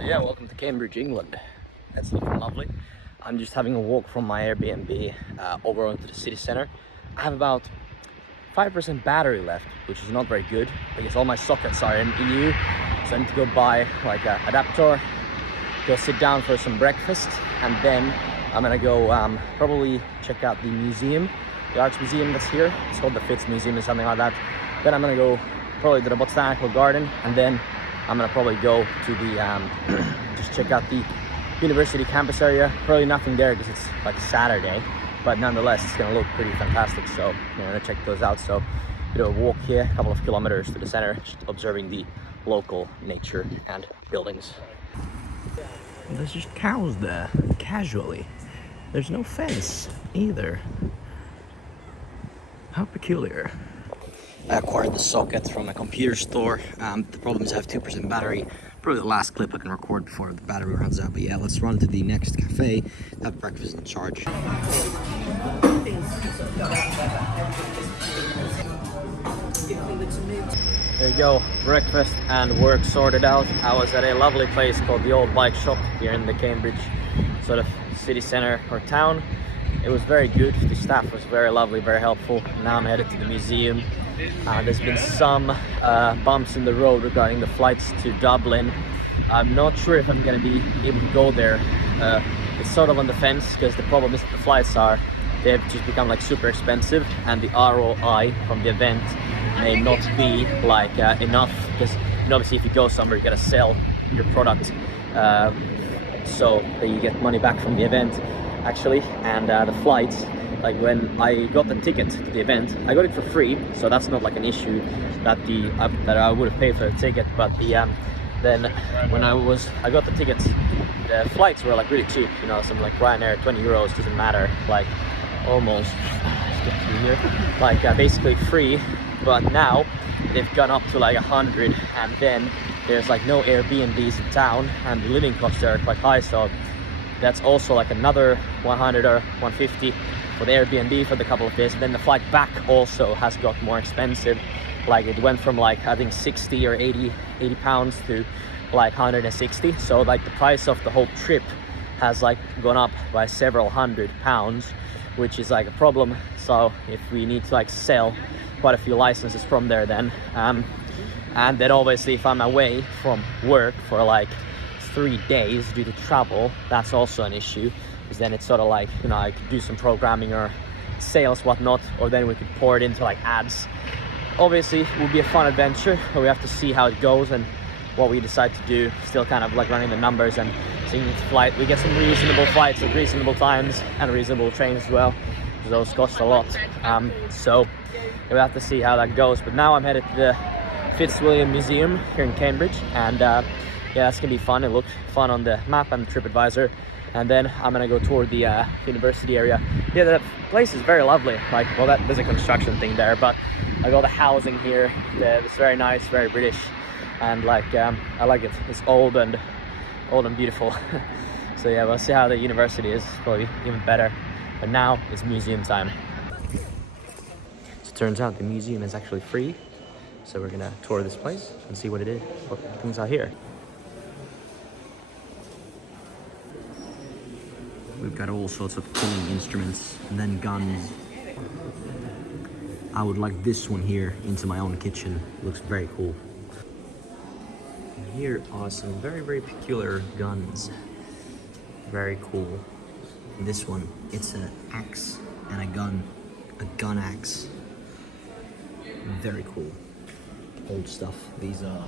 So yeah, welcome to Cambridge, England. It's looking lovely. I'm just having a walk from my Airbnb over onto the city center. I have about 5% battery left, which is not very good because all my sockets are in EU. So I need to go buy like an adapter, go sit down for some breakfast, and then I'm gonna go probably check out the museum, the arts museum that's here. It's called the Fitz Museum or something like that. Then I'm gonna go probably to the Botanical Garden, and then I'm gonna probably go to the just check out the university campus area. Probably nothing there because it's like Saturday, but nonetheless it's gonna look pretty fantastic, so I'm gonna check those out. So bit of a walk here, a couple of kilometers to the center, just observing the local nature and buildings. There's just cows there, casually. There's no fence either. How peculiar. I acquired the socket from a computer store. The problem is I have 2% battery. Probably the last clip I can record before the battery runs out. But yeah, let's run to the next cafe, have breakfast and charge. There you go, breakfast and work sorted out. I was at a lovely place called the Old Bike Shop here in the Cambridge sort of city center or town. It was very good. The staff was very lovely, very helpful. Now I'm headed to the museum. There's been some bumps in the road regarding the flights to Dublin. I'm not sure if I'm going to be able to go there. It's sort of on the fence because the problem is that the flights they've just become like super expensive, and the ROI from the event may not be like enough, because obviously if you go somewhere you gotta sell your product so that you get money back from the event actually. And the flights, like when I got the ticket to the event, I got it for free, so that's not like an issue that that I would have paid for the ticket. But then when I got the tickets, the flights were like really cheap, you know, some like Ryanair, 20 euros, doesn't matter, like almost like basically free. But now they've gone up to like 100, and then there's like no Airbnbs in town, and the living costs are quite high, so that's also like another 100 or 150 for the Airbnb for the couple of days. And then the flight back also has got more expensive. Like it went from like I think 60 or 80 pounds to like 160. So like the price of the whole trip has like gone up by several £100s, which is like a problem. So if we need to like sell quite a few licenses from there then, and then obviously if I'm away from work for like 3 days due to travel, that's also an issue, because then it's sort of like, you know, I could do some programming or sales, whatnot, or then we could pour it into like ads. Obviously it would be a fun adventure, but we have to see how it goes and what we decide to do. Still kind of like running the numbers and seeing the flight. We get some reasonable flights at reasonable times and reasonable trains as well, because those cost a lot. So we'll have to see how that goes. But now I'm headed to the Fitzwilliam Museum here in Cambridge, and yeah, that's gonna be fun. It looked fun on the map and the TripAdvisor. And then I'm gonna go toward the university area. Yeah, the place is very lovely. Like, well, there's a construction thing there, but like all the housing here, it's very nice, very British, and like I like it. It's old and beautiful. So yeah, we'll see how the university is. Probably even better. But now it's museum time. So it turns out the museum is actually free. So we're gonna tour this place and see what it is, what things are here. We've got all sorts of killing instruments, and then guns. I would like this one here into my own kitchen. It looks very cool. And here are some very, very peculiar guns. Very cool. And this one, it's an axe and a gun axe. Very cool. Old stuff. These are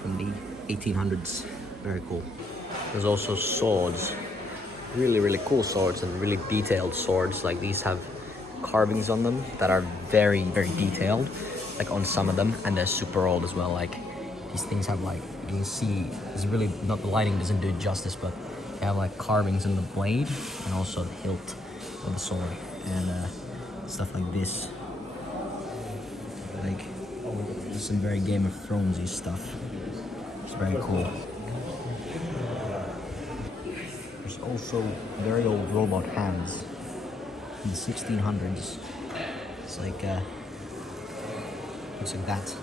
from the 1800s. Very cool. There's also swords. Really, really cool swords, and really detailed swords. Like these have carvings on them that are very, very detailed, like on some of them, and they're super old as well. Like these things have like, you can see, it's really not, the lighting doesn't do it justice, but they have like carvings in the blade and also the hilt of the sword, and stuff like this. Like some very Game of Thrones-y stuff. It's very cool. There's also very old robot hands in the 1600s. It's like looks like that.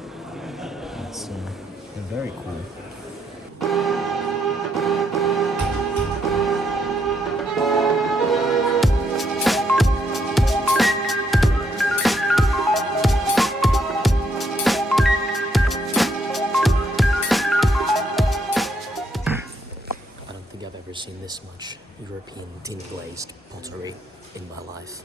It's They're very cool. I don't think I've ever seen this much European tin glazed pottery in my life.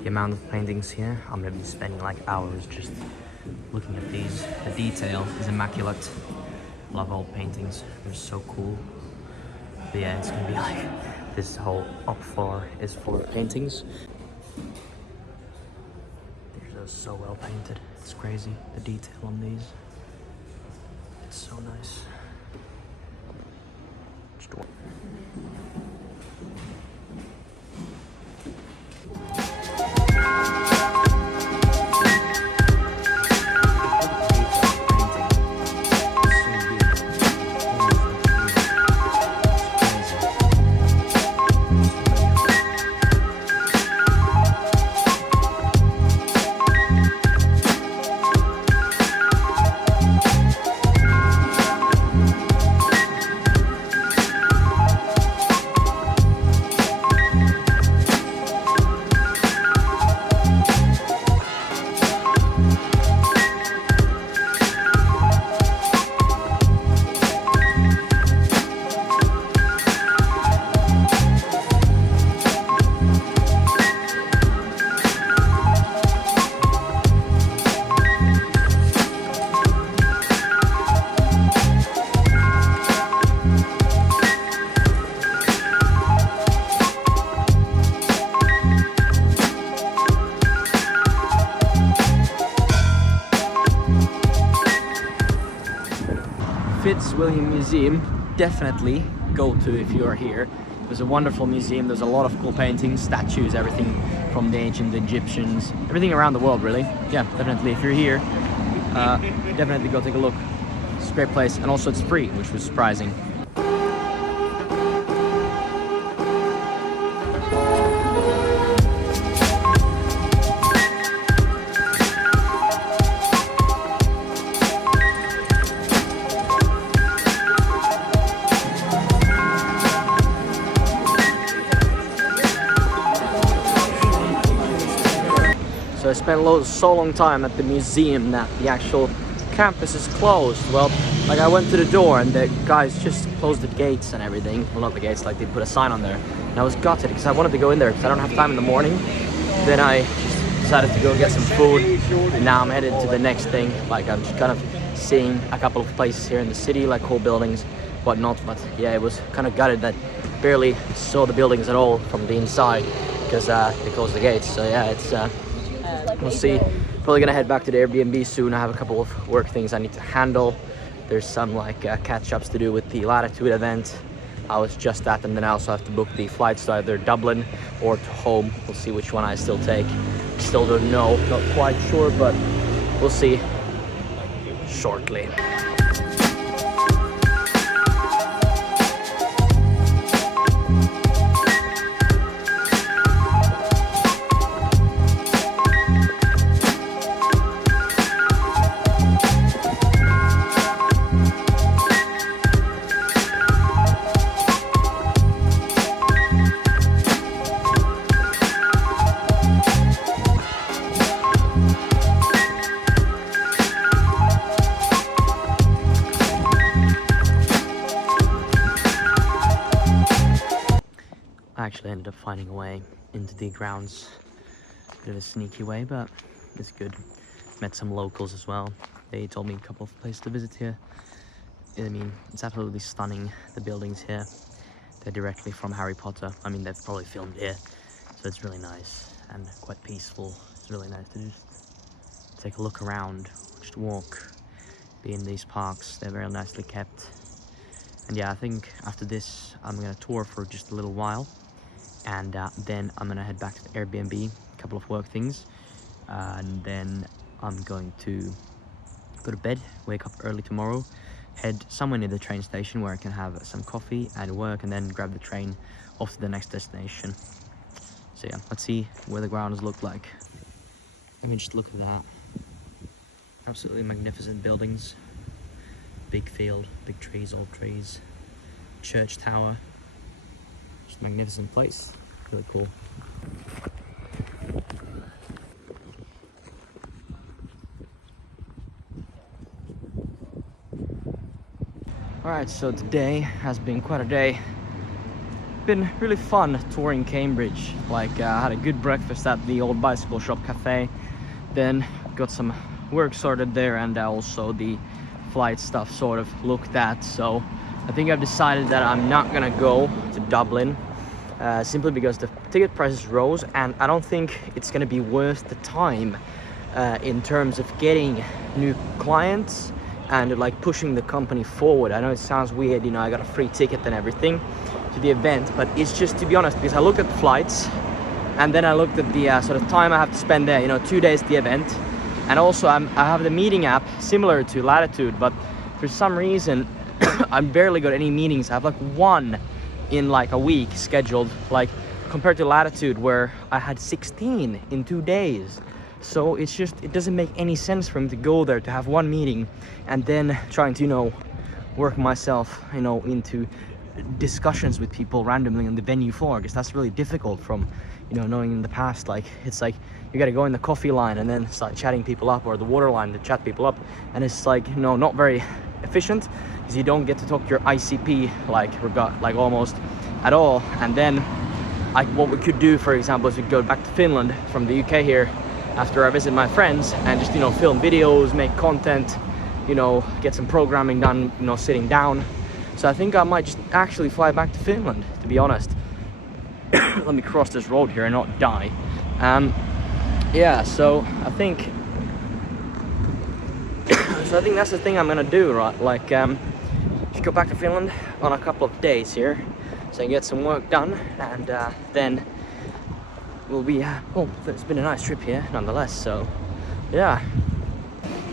The amount of paintings here, I'm gonna be spending like hours just looking at these. The detail is immaculate. Love old paintings, they're so cool. But yeah, it's gonna be like, this whole up floor is full of paintings. They're just so well painted, it's crazy, the detail on these. It's so nice. Just Fitzwilliam Museum, definitely go to if you are here. It was a wonderful museum. There's a lot of cool paintings, statues, everything from the ancient Egyptians, everything around the world really. Yeah, definitely if you're here, definitely go take a look. It's a great place, and also it's free, which was surprising. So I spent so long time at the museum that the actual campus is closed. Well, like I went to the door and the guys just closed the gates and everything. Well, not the gates, like they put a sign on there. And I was gutted because I wanted to go in there because I don't have time in the morning. Then I just decided to go get some food. And now I'm headed to the next thing. Like I'm just kind of seeing a couple of places here in the city, like cool buildings, whatnot. But yeah, it was kind of gutted that barely saw the buildings at all from the inside because they closed the gates. So yeah, it's we'll see. Probably gonna head back to the Airbnb soon. I have a couple of work things I need to handle. There's some like catch-ups to do with the Latitude event I was just at, and then I also have to book the flights to either Dublin or to home. We'll see which one I still take. Still don't know, not quite sure, but we'll see shortly. I actually ended up finding a way into the grounds. Bit of a sneaky way, but it's good. Met some locals as well. They told me a couple of places to visit here. I mean, it's absolutely stunning, the buildings here. They're directly from Harry Potter. I mean, they've probably filmed here, so it's really nice and quite peaceful. It's really nice to just take a look around, just walk, be in these parks. They're very nicely kept. And yeah, I think after this, I'm gonna tour for just a little while. And then I'm gonna head back to the Airbnb, a couple of work things. And then I'm going to go to bed, wake up early tomorrow, head somewhere near the train station where I can have some coffee and work, and then grab the train off to the next destination. So yeah, let's see where the grounds look like. Let me just look at that. Absolutely magnificent buildings. Big field, big trees, old trees. Church tower. Just a magnificent place. Really cool. Alright, so today has been quite a day. Been really fun touring Cambridge. Like, I had a good breakfast at the Old Bicycle Shop cafe, then got some work sorted there, and also the flight stuff sort of looked at. So I think I've decided that I'm not gonna go to Dublin, simply because the ticket prices rose, and I don't think it's gonna be worth the time in terms of getting new clients and like pushing the company forward. I know it sounds weird, you know, I got a free ticket and everything to the event, but it's just, to be honest, because I looked at the flights and then I looked at the sort of time I have to spend there, you know, 2 days at the event, and also I have the meeting app similar to Latitude, but for some reason I barely got any meetings. I have like one in like a week scheduled, like compared to Latitude where I had 16 in 2 days. So it's just, it doesn't make any sense for me to go there to have one meeting and then trying to, you know, work myself, you know, into discussions with people randomly on the venue floor, because that's really difficult from, you know, knowing in the past. Like, it's like you gotta go in the coffee line and then start chatting people up, or the water line to chat people up, and it's like, you know, not very efficient because you don't get to talk to your ICP like almost at all. And then what we could do, for example, is we go back to Finland from the UK here after I visit my friends and just, you know, film videos, make content, you know, get some programming done, you know, sitting down. So I think I might just actually fly back to Finland, to be honest. Let me cross this road here and not die. Yeah, so I think that's the thing I'm gonna do, right? Like, just go back to Finland on a couple of days here, so I can get some work done, and then we'll be, well, it's been a nice trip here nonetheless. So yeah,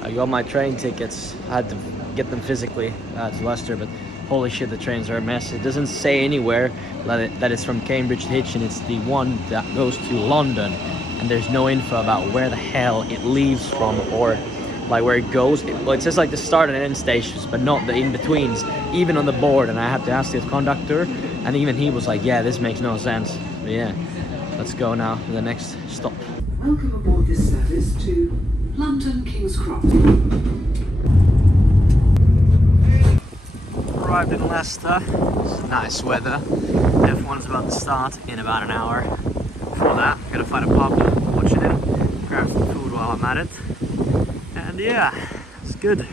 I got my train tickets. I had to get them physically to Leicester, but holy shit, the trains are a mess. It doesn't say anywhere that it's from Cambridge to Hitchin. It's the one that goes to London, and there's no info about where the hell it leaves from or like where it goes. Well, it says like the start and end stations, but not the in-betweens, even on the board. And I had to ask the conductor, and even he was like, yeah, this makes no sense. But yeah, let's go now to the next stop. Welcome aboard this service to London King's Cross. Arrived in Leicester. It's nice weather. F1's about to start in about an hour. Before that, I'm gonna find a pub, watch it in, grab some food while I'm at it. And yeah, it's good.